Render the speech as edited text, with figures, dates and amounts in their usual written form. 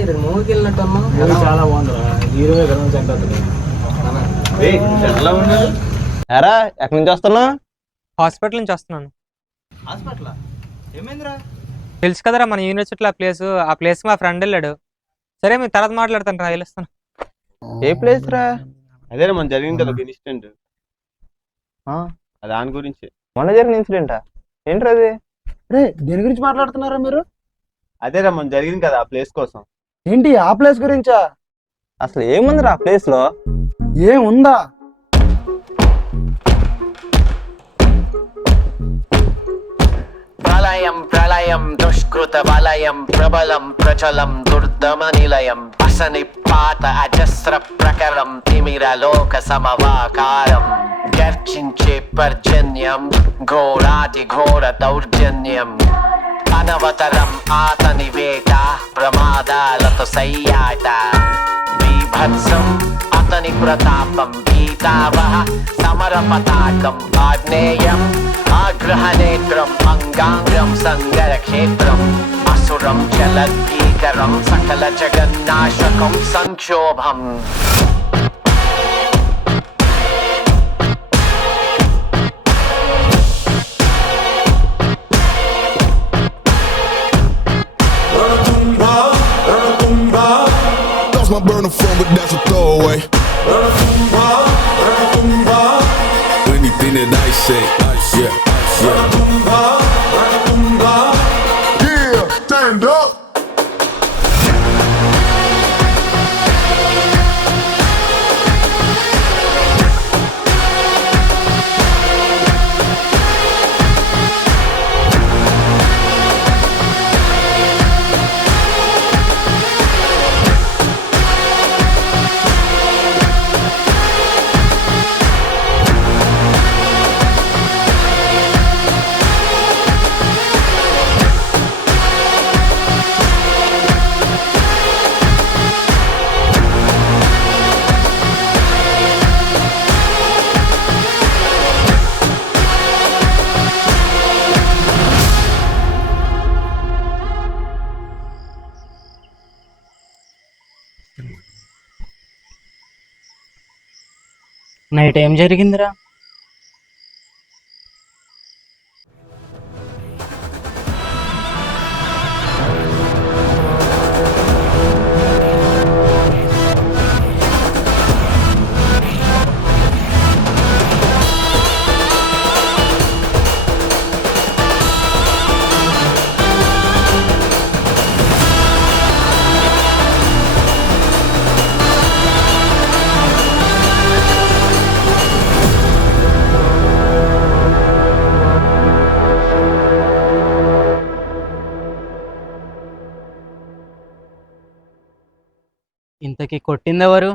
ఇది మూవీకి వెళ్ళినట్టు చాలా బాగుందిరా. హీరోగా గర్వం చంపేస్తాడు. ఎలా ఉన్నాడు? ఎరా ఎక్కడి నుంచి వస్తున్నావు? హాస్పిటల్ నుంచి వస్తున్నాను. హాస్పిటల్ ఏమైందిరా? తెలుసు కదరా మన యూనివర్సిటీలో ఆ ప్లేస్ మా ఫ్రెండ్ వెళ్ళాడు. సరే మీరు తర్వాత మాట్లాడతాను రా, వెళ్ళొస్తాను. ఏ ప్లేస్ రా? అదేరా మన జరిగింది కదా ఒక ఇన్సిడెంట్. దాని గురించి మొన్న జరిగిన ఇన్సిడెంటా? ఏంట్రా అది? రే దేని గురించి మాట్లాడుతున్నారా మీరు? అదేరా మన జరిగింది కదా ఆ ప్లేస్ కోసం. ఏంటి ఆ ప్లేస్ గురించా? అసలు ఏముందిరా ఆ ప్లేస్ లో? ఏముందా? ప్రళయం ప్రళయం దుష్కృత వలయం ప్రబలం ప్రచలం దుర్దమ నిలయం అసని పాత అజస్ర ప్రకరం తిమిర లోక సమవాకారం గర్జించే పర్జన్యం ఘోరాతి ఘోర దౌర్జన్యం అనవతరం ఆతని వేట ప్రమాదాలతో సయ్యాట బీభత్సం అతని ప్రతాపం గీతావహ సమర పతాకం ఆగ్నేయం ఆగ్రహనేత్రం అంగాంగం సంగర క్షేత్రం అసురం చలద్భీకరం సకల జగన్నాశకం సంక్షోభం. My burner phone, but that's a throwaway. Anything that I say, yeah. Yeah, stand up. Night ఏం జరిగిందిరా? ఇంతకీ కొట్టిందెవరు?